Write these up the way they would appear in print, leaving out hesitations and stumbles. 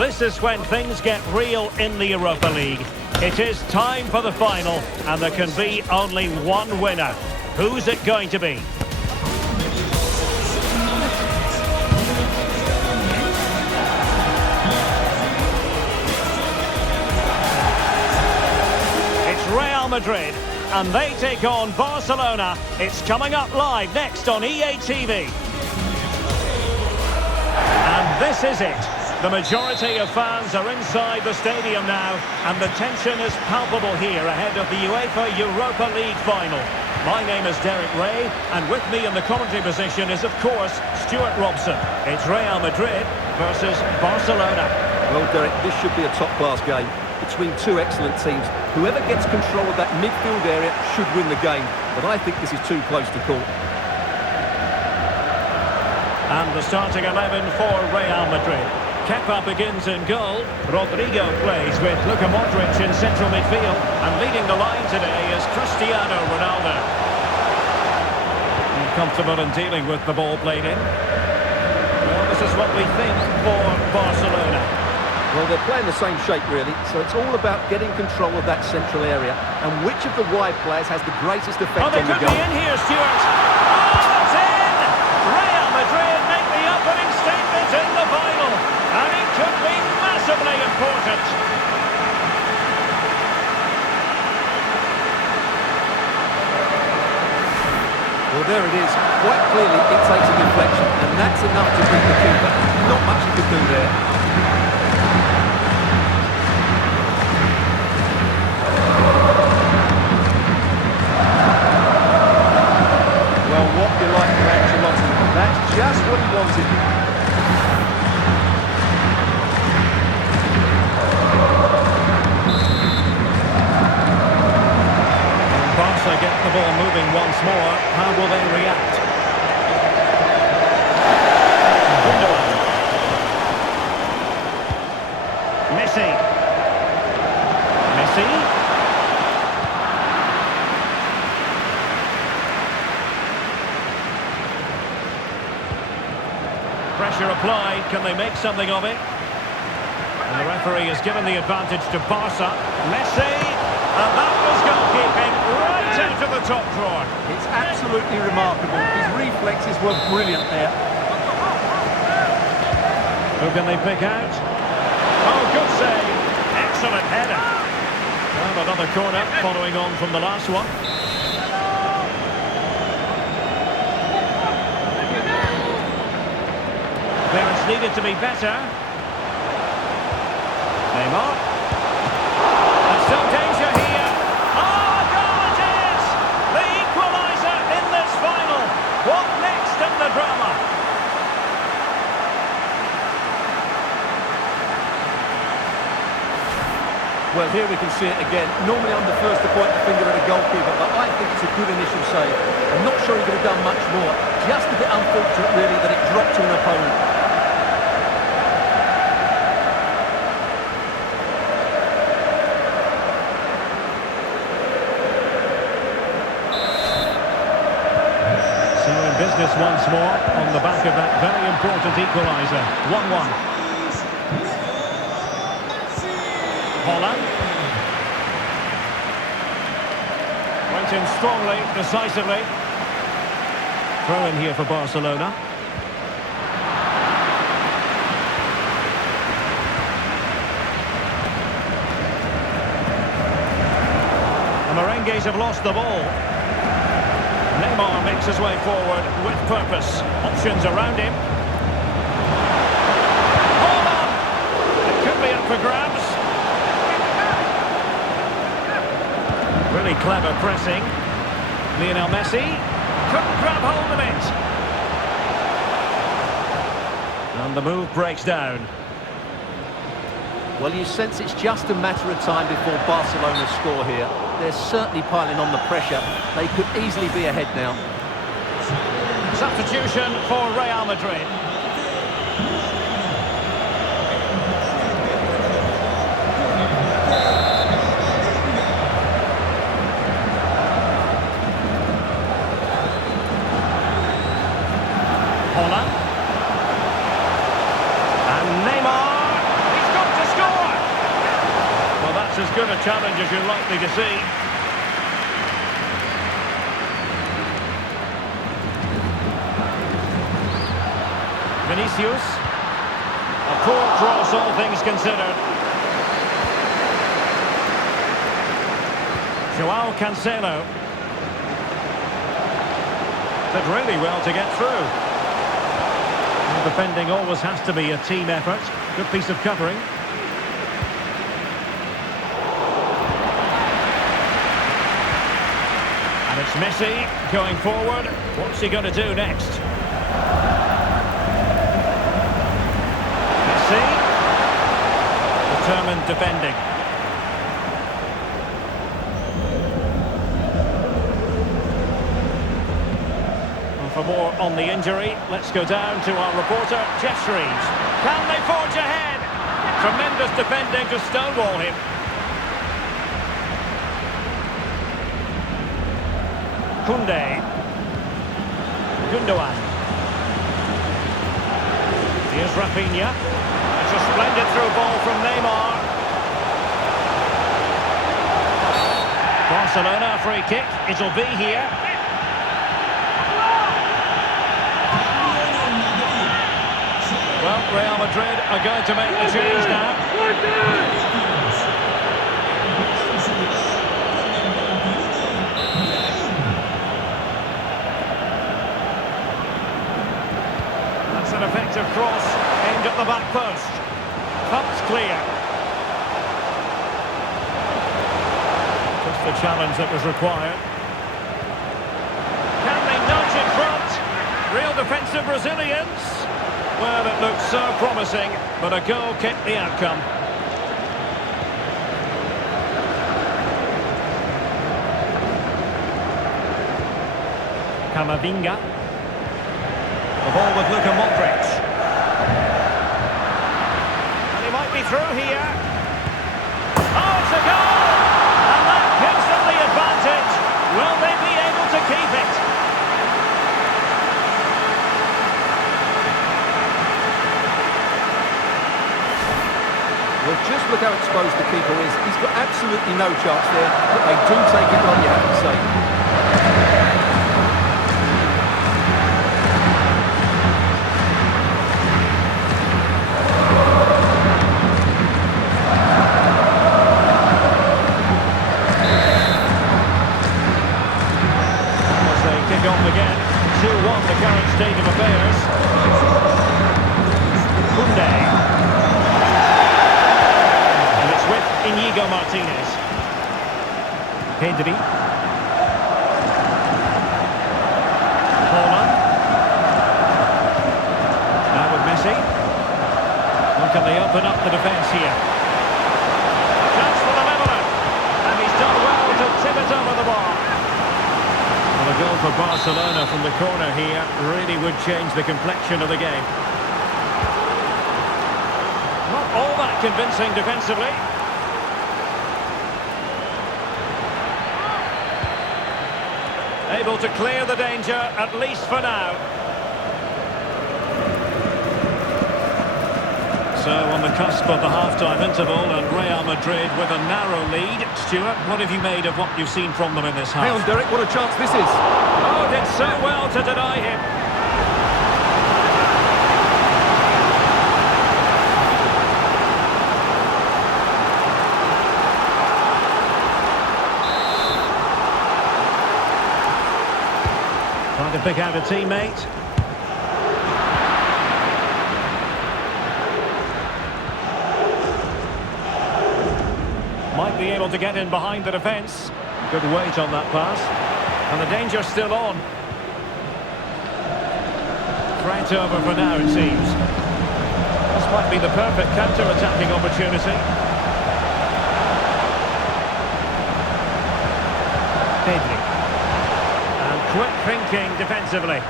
This is when things get real in the Europa League. It is time for the final, and there can be only one winner. Who's it going to be? It's Real Madrid, and they take on Barcelona. It's coming up live next on EA TV. And this is it. The majority of fans are inside the stadium now, and the tension is palpable here ahead of the UEFA Europa League final. My name is Derek Ray, and with me in the commentary position is, of course, Stuart Robson. It's Real Madrid versus Barcelona. Well, Derek, this should be a top-class game between two excellent teams. Whoever gets control of that midfield area should win the game, but I think this is too close to call. And the starting 11 for Real Madrid. Kepa begins in goal. Rodrigo plays with Luka Modric in central midfield. And leading the line today is Cristiano Ronaldo. Comfortable in dealing with the ball played in. Well, this is what we think for Barcelona. Well, they're playing the same shape, really. So it's all about getting control of that central area. And which of the wide players has the greatest effect on the goal? Oh, they could be in here, Stuart. Oh, it's in! Real Madrid make the opening statement in the final. And it could be massively important. Well, there it is. Quite clearly, it takes a deflection, and that's enough to beat the keeper. Not much you can do there. Well, what delight for Ancelotti. That's just what he wanted. Barca get the ball moving once more. How will they react? MESSI. MESSI. Pressure applied. Can they make something of it? And the referee has given the advantage to Barca. MESSI. And that was goalkeeping right out of the top drawer. It's absolutely remarkable. His reflexes were brilliant there. Who can they pick out? Oh, good save. Excellent header. Well, another corner following on from the last one. Clearance needed to be better. Neymar. And still danger here. Oh, a goal it is! The equalizer in this final. What next in the drama? Well, here we can see it again. Normally I'm the first to point the finger at a goalkeeper, but I think it's a good initial save. I'm not sure he could have done much more. Just a bit unfortunate, really, that it dropped to an opponent. Business once more on the back of that very important equaliser. 1-1. Holland. Went in strongly, decisively. Throw in here for Barcelona. The Merengues have lost the ball. Neymar makes his way forward with purpose. Options around him. Hold on! It could be up for grabs. Really clever pressing. Lionel Messi couldn't grab hold of it. And the move breaks down. Well, you sense it's just a matter of time before Barcelona score here. They're certainly piling on the pressure. They could easily be ahead now. Substitution for Real Madrid. Holland. And Neymar. He's got good a challenge as you're likely to see. Vinicius. A poor cross, all things considered. Joao Cancelo. Did really well to get through. And defending always has to be a team effort. Good piece of covering. And it's Messi going forward. What's he going to do next? Messi. Determined defending. For more on the injury, let's go down to our reporter, Jeff Shreves. Can they forge ahead? Tremendous defending to stonewall him. Koundé. Gundogan. Here's Rafinha. It's a splendid through ball from Neymar. Barcelona, a free kick. It'll be here. Well, Real Madrid are going to make the change now. That's an effective cross aimed at the back post. Pump's clear. Just the challenge that was required. Can they nudge in front? Real defensive resilience. Well, it looked so promising, but a goal kept the outcome. Camavinga. The ball with Luka Modric. And he might be through here. Oh, it's a goal! And that gives them the advantage. Will they be able to keep it? Well, just look how exposed the keeper is. He's got absolutely no chance there, but they do take it on, you have to say. As they kick off again, 2-1 the current state of affairs. Koundé. Inigo Martinez. Pedri. Haaland. Now with Messi. Well, can they open up the defence here? Chance for the leveller. And he's done well to tip it over the bar. Well, a goal for Barcelona from the corner here really would change the complexion of the game. Not all that convincing defensively. Able to clear the danger, at least for now. So on the cusp of the half-time interval, and Real Madrid with a narrow lead. Stuart, what have you made of what you've seen from them in this half? Hang on, Derek, what a chance this is. Oh, did so well to deny him. Trying to pick out a teammate. Might be able to get in behind the defence. Good weight on that pass. And the danger's still on. Threat over for now, it seems. This might be the perfect counter-attacking opportunity. Pedri. Quick thinking defensively.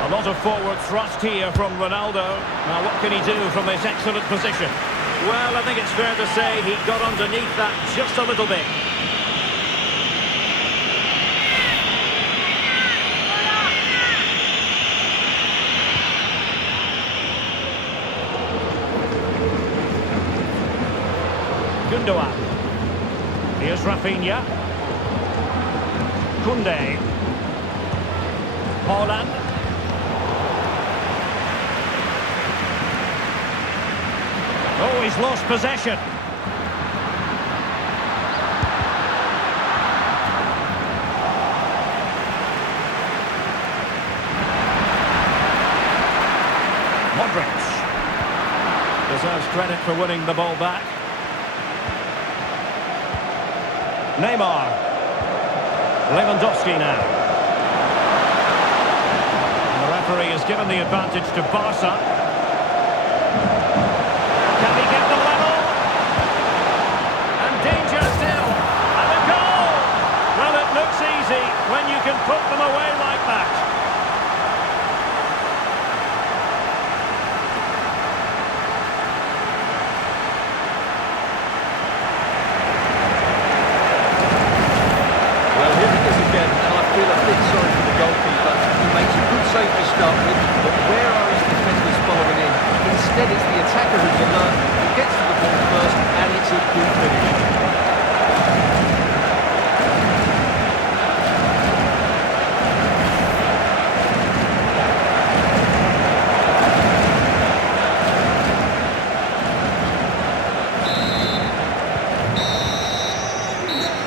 A lot of forward thrust here from Ronaldo. Now what can he do from this excellent position? Well, I think it's fair to say he got underneath that just a little bit. Gundogan. Here's Rafinha. Koundé. Haaland. Oh, he's lost possession. Modric. Deserves credit for winning the ball back. Neymar. Lewandowski now. And the referee has given the advantage to Barca. Can he get the level? And danger still. And a goal! Well, it looks easy when you can put them away like that. I feel a bit sorry for the goalkeeper. He makes a good save to start with, but where are his defenders following in? Instead, it's the attacker who's alert, who gets to the ball first, and it's a good finish.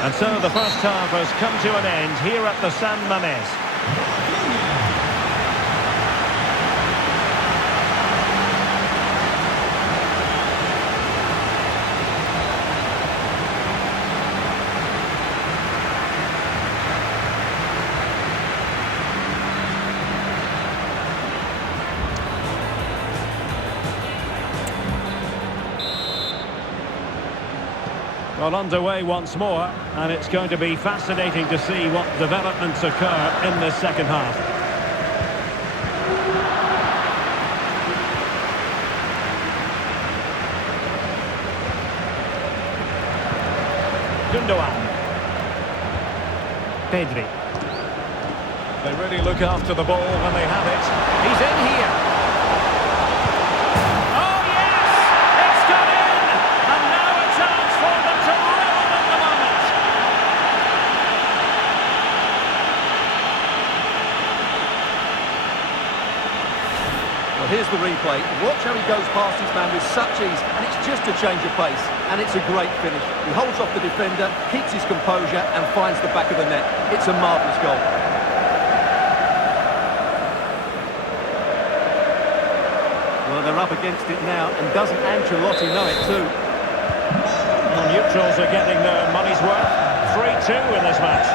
And so the first half has come to an end here at the San Mamés. Well, underway once more, and it's going to be fascinating to see what developments occur in this second half. Gundogan. Pedri. They really look after the ball when they have it. He's in here. Oh, yes! It's gone in! And now a chance for them to revel in the moment. Well, here's the replay. Watch how he goes past his man with such ease, and it's just a change of pace. And it's a great finish. He holds off the defender, keeps his composure, and finds the back of the net. It's a marvellous goal. Well, they're up against it now, and doesn't Ancelotti know it too? Well, neutrals are getting their money's worth. 3-2 in this match.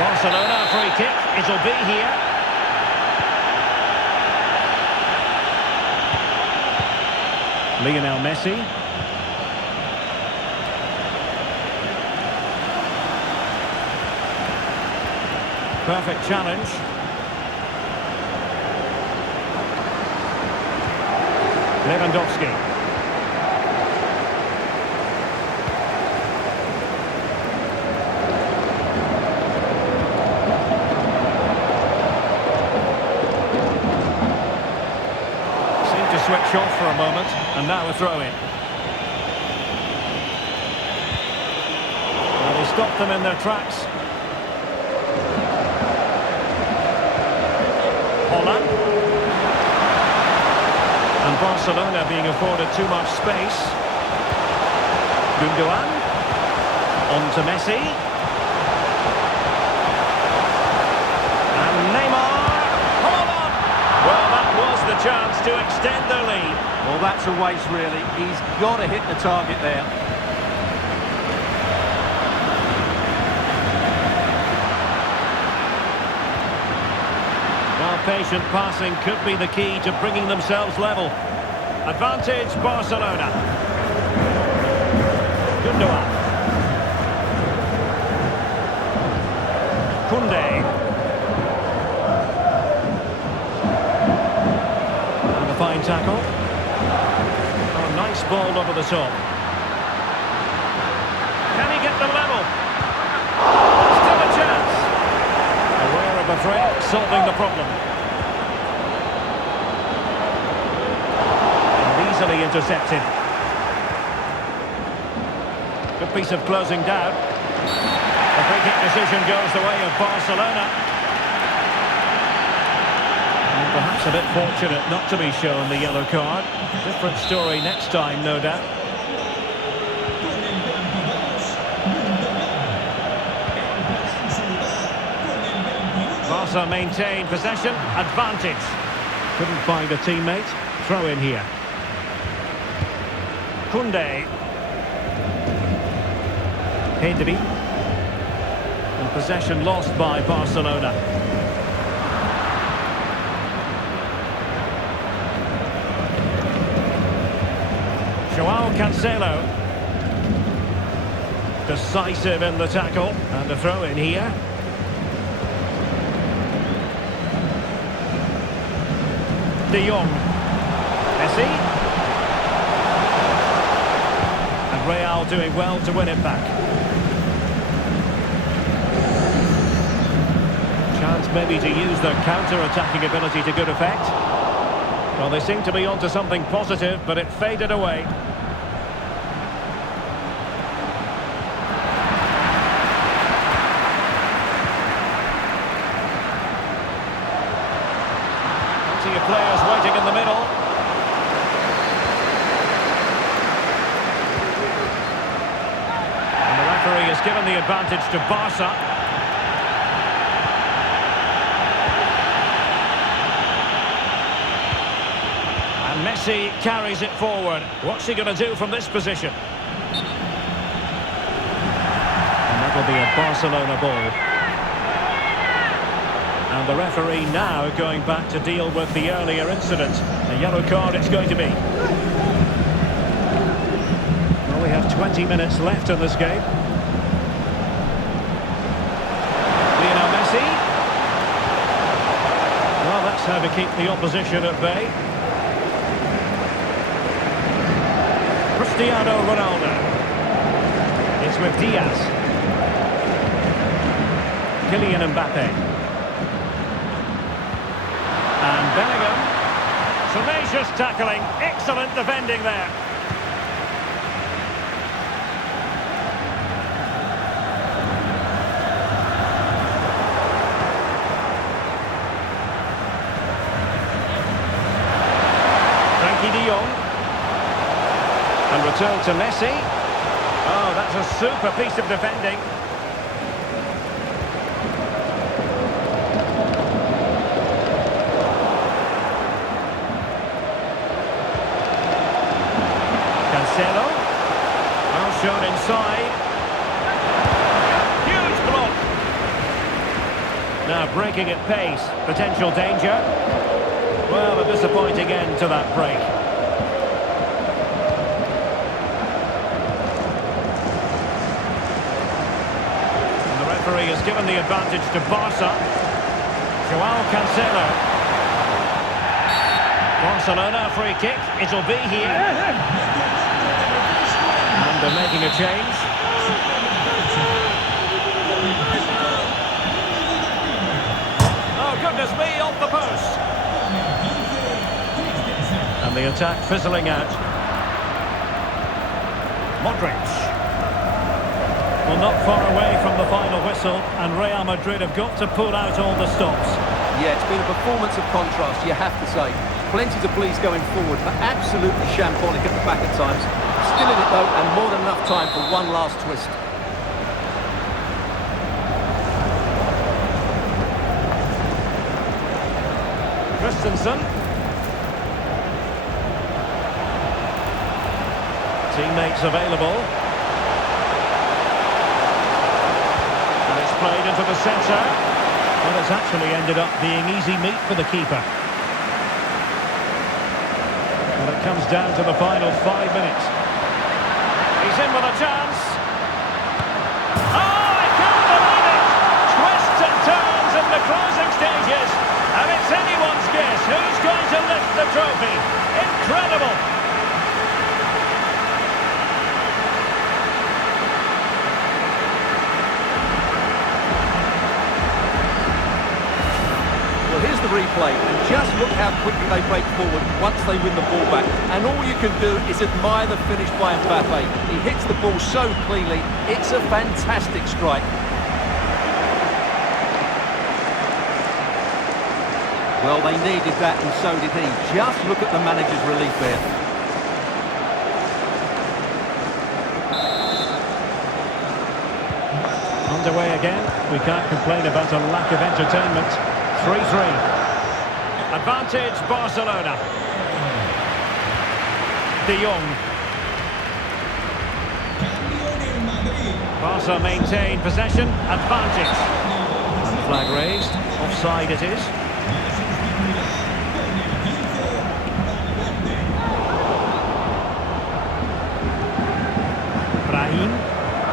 Barcelona free kick. It'll be here. Lionel Messi. Perfect challenge. Lewandowski. Seemed to switch off for a moment, and now a throw-in. Well, he stopped them in their tracks. Holland. And Barcelona being afforded too much space. Gundogan. On to Messi. And Neymar. Holland! Well, that was the chance to extend their lead. Well, that's a waste, really. He's got to hit the target there. Well, patient passing could be the key to bringing themselves level. Advantage Barcelona. Gundogan. Koundé. And a fine tackle. Oh, nice ball over the top. Can he get the level? Still a chance. Aware of the threat, solving the problem. easily intercepted. Good piece of closing down. The free kick decision goes the way of Barcelona. And perhaps a bit fortunate not to be shown the yellow card. Different story next time, no doubt. Barca maintain possession, advantage. Couldn't find a teammate. Throw in here. Koundé. Pedri. And possession lost by Barcelona. Joao Cancelo. Decisive in the tackle. And a throw in here. De Jong. Messi. And Real doing well to win it back. Chance maybe to use their counter-attacking ability to good effect. Well, they seem to be onto something positive, but it faded away. Plenty of players waiting in the middle. And the referee has given the advantage to Barca. And Messi carries it forward. What's he going to do from this position? And that will be a Barcelona ball. And the referee now going back to deal with the earlier incident. A yellow card it's going to be. Well, we have 20 minutes left in this game. Lionel Messi. Well, that's how to keep the opposition at bay. Cristiano Ronaldo. It's with Diaz. Kylian Mbappe. And Bellingham. Tenacious tackling. Excellent defending there. Frankie de Jong. And return to Messi. Oh, that's a super piece of defending. Cancelo. Well shown inside. Huge block. Now breaking at pace. Potential danger. Well, a disappointing end to that break. And the referee has given the advantage to Barca. Joao Cancelo. Barcelona free kick. It'll be here. And they're making a change. Oh, goodness me, off the post. And the attack fizzling out. Modric. Well, not far away from the final whistle, and Real Madrid have got to pull out all the stops. Yeah, it's been a performance of contrast, you have to say. Plenty to please going forward, but absolutely shambolic at the back at times. Still in it though, and more than enough time for one last twist. Christensen. Teammates available. And it's played into the centre. Well, it's actually ended up being easy meat for the keeper. And it comes down to the final 5 minutes. He's in with a chance. Oh, I can't believe it! Twists and turns in the closing stages. And it's anyone's guess who's going to lift the trophy. Incredible! Well, here's Here's the replay, and just look how quickly they break forward once they win the ball back. And all you can do is admire the finish by Mbappe. He hits the ball so cleanly, it's a fantastic strike. Well, they needed that, and so did he. Just look at the manager's relief there. Underway again. We can't complain about a lack of entertainment. 3-3. Advantage Barcelona. De Jong. Barca maintain possession. Advantage. Flag raised. Offside it is. Brahim.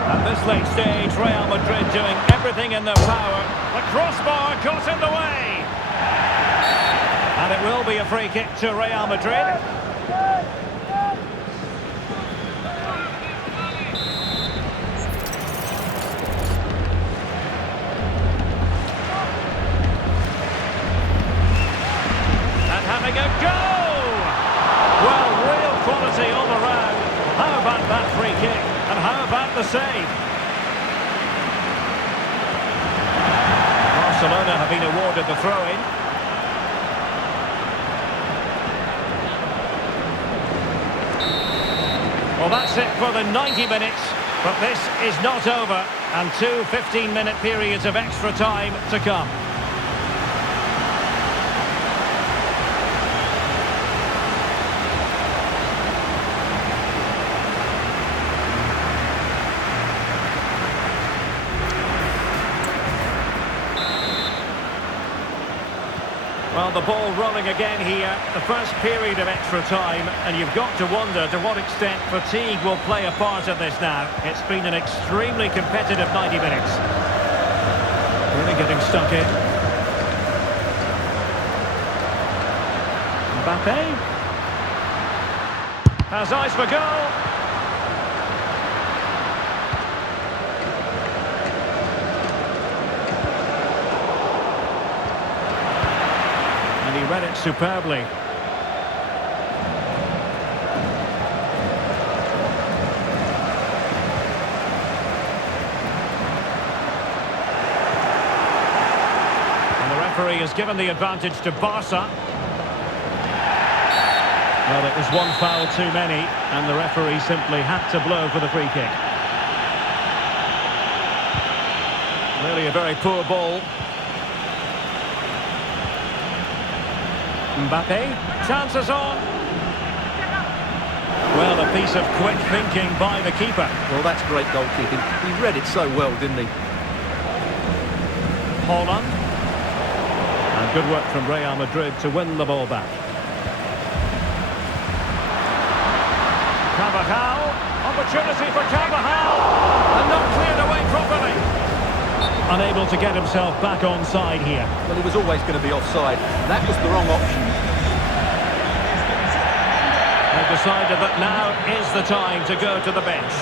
At this late stage, Real Madrid doing everything in their power. The crossbar got in the way. And it will be a free kick to Real Madrid. And having a go! Well, real quality all around. How about that free kick? And how about the save? Barcelona have been awarded the throw-in. Well, that's it for the 90 minutes, but this is not over, and two 15-minute periods of extra time to come. Well, the ball rolling again here, the first period of extra time, and you've got to wonder to what extent fatigue will play a part in this now. It's been an extremely competitive 90 minutes. Really getting stuck in. Mbappe. Has eyes for goal. He read it superbly. And the referee has given the advantage to Barca. Well, it was one foul too many, and the referee simply had to blow for the free kick. Really a very poor ball. Mbappe, chances on. Well, a piece of quick thinking by the keeper. Well, that's great goalkeeping. He read it so well, didn't he? Holland. And good work from Real Madrid to win the ball back. Carvajal. Opportunity for Carvajal. And not cleared away properly. Unable to get himself back onside here. Well, he was always going to be offside. That was the wrong option. They've decided that now is the time to go to the bench.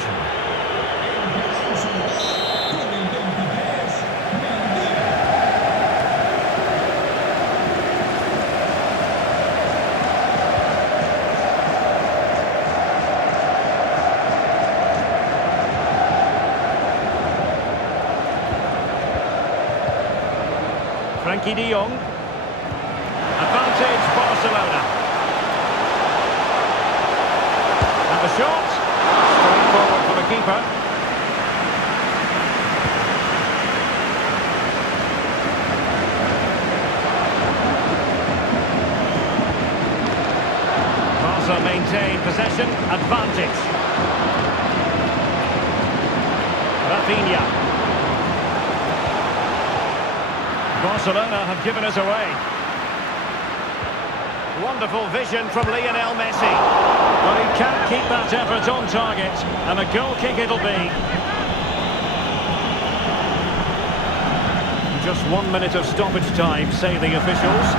Frankie de Jong. Advantage Barcelona. And the shot. Straight forward for the keeper. Barca maintain possession. Advantage. Rafinha. Barcelona have given us away. Wonderful vision from Lionel Messi. Well, he can't keep that effort on target, and a goal kick it'll be. Just 1 minute of stoppage time, say the officials.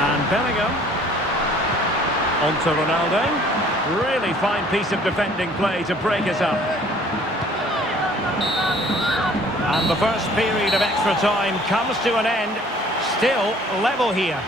And Bellingham. On to Ronaldo. Really fine piece of defending play to break us up. And the first period of extra time comes to an end. Still level here.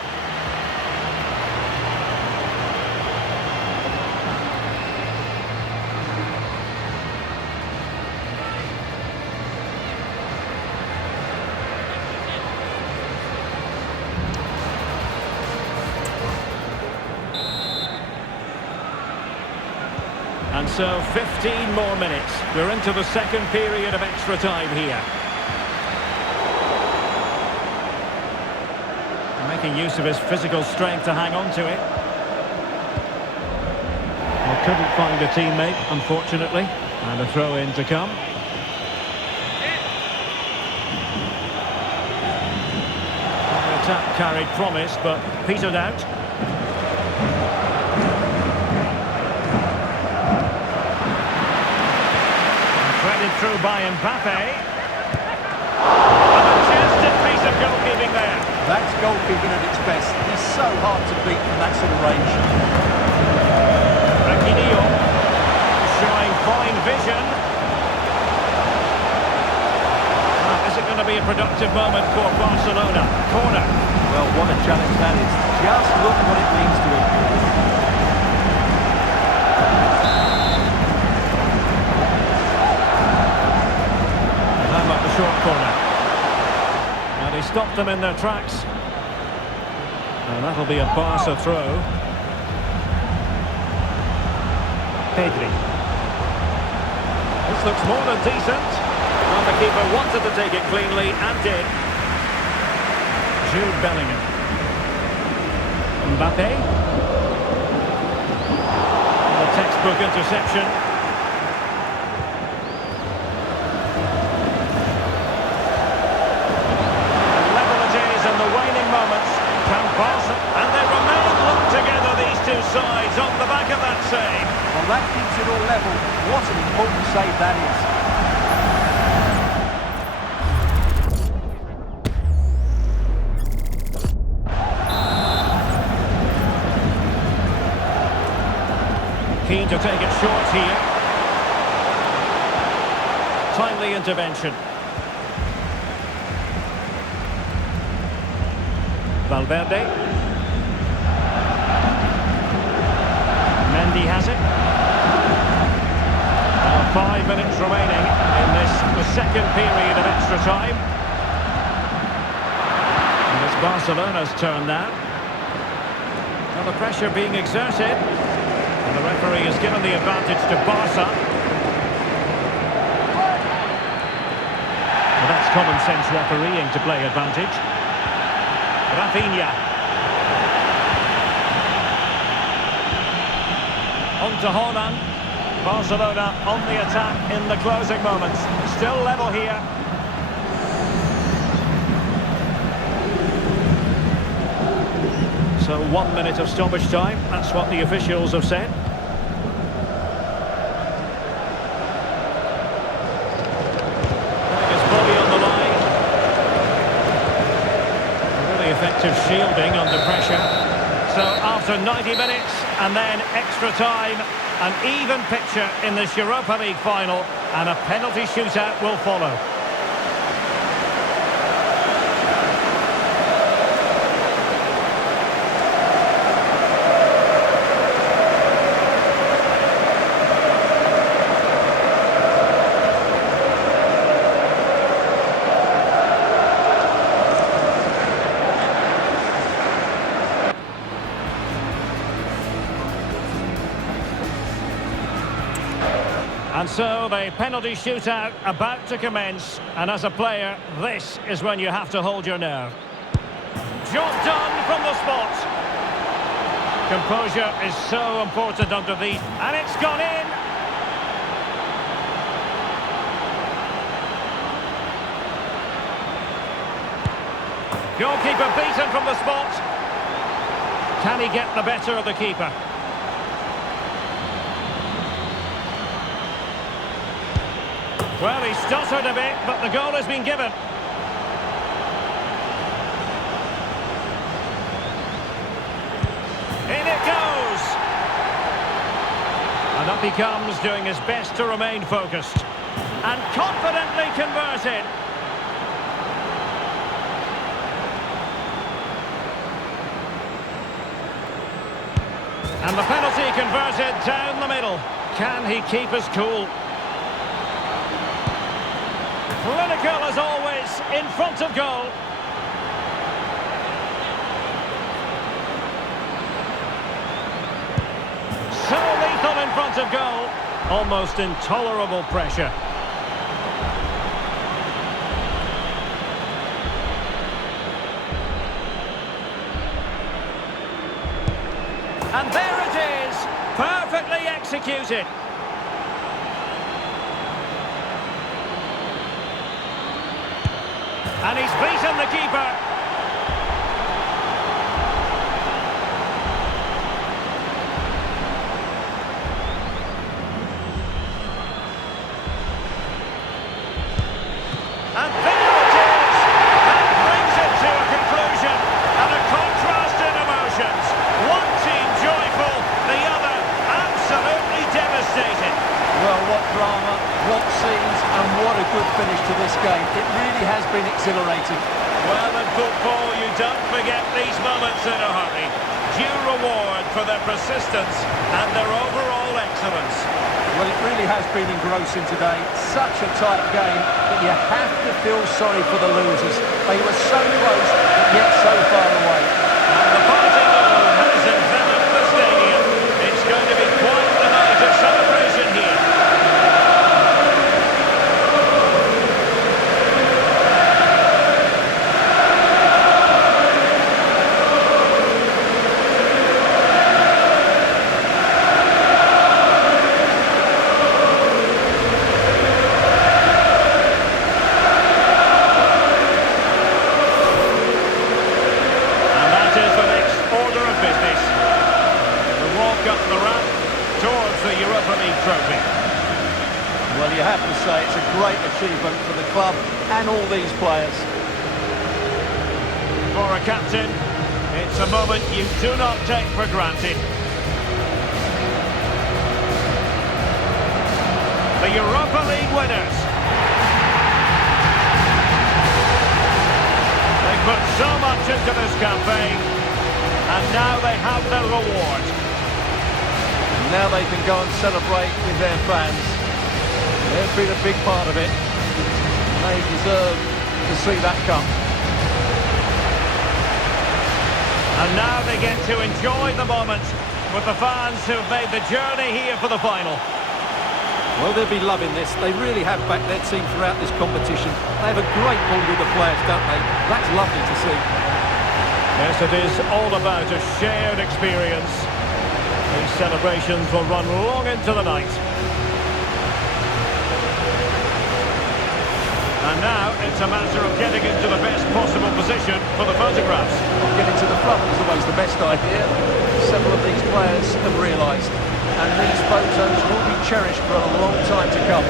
And so 15 more minutes. We're into the second period of extra time here. Making use of his physical strength to hang on to it. Well, couldn't find a teammate, unfortunately. And a throw-in to come. The attack carried promise, but petered out. Threaded through by Mbappe. A majestic piece of goalkeeping there. That's goalkeeping at its best. He's so hard to beat from that sort of range. Rafinha showing fine vision. Is it going to be a productive moment for Barcelona? Corner. Well, what a challenge that is. Just look what it means to him. How about the short corner? And he stopped them in their tracks. And that'll be a Barca throw. Pedri. This looks more than decent. Well, the keeper wanted to take it cleanly and did. Jude Bellingham. Mbappe. A textbook interception. And they remain locked together, these two sides, off the back of that save. Well, that keeps it all level. What an important save that is. Keen to take it short here. Timely intervention. Valverde. Mendy has it. Now 5 minutes remaining in the second period of extra time. And it's Barcelona's turn now. Well, the pressure being exerted. And the referee has given the advantage to Barca. Well, that's common sense refereeing to play advantage. Rafinha. On to Holland. Barcelona on the attack in the closing moments. Still level here. So 1 minute of stoppage time. That's what the officials have said. Putting his body on the line. Effective shielding under pressure. So after 90 minutes and then extra time, an even picture in this Europa League final, and a penalty shootout will follow. And so the penalty shootout about to commence, and as a player, this is when you have to hold your nerve. Job done from the spot. Composure is so important under these, and it's gone in. Goalkeeper beaten from the spot. Can he get the better of the keeper? Well, he stuttered a bit, but the goal has been given. In it goes! And Up he comes, doing his best to remain focused. And confidently converted. And the penalty converted down the middle. Can he keep his cool? Clinical as always, in front of goal. So lethal in front of goal. Almost intolerable pressure. And there it is, perfectly executed. And he's beaten the keeper. And there it is. That brings it to a conclusion. And a contrast in emotions. One team joyful, the other absolutely devastated. Well, what drama, what scenes, and what a good finish to this game. It really has been exhilarating. Well, in football, you don't forget these moments in a hurry. Due reward for their persistence and their overall excellence. Well, it really has been engrossing today. Such a tight game that you have to feel sorry for the losers. They were so close, but yet so far away. And the party mood has enveloped the stadium. It's going to be quite the night of celebration here. Well, you have to say it's a great achievement for the club and all these players. For a captain, it's a moment you do not take for granted. The Europa League winners. They put so much into this campaign, and now they have their reward. Now they can go and celebrate with their fans. They've been a big part of it. They deserve to see that cup. And now they get to enjoy the moment with the fans who've made the journey here for the final. Well, they'll be loving this. They really have backed their team throughout this competition. They have a great bond with the players, don't they? That's lovely to see. Yes, it is all about a shared experience. These celebrations will run long into the night. And now it's a matter of getting into the best possible position for the photographs. Getting to the front is always the best idea. Several of these players have realised. And these photos will be cherished for a long time to come.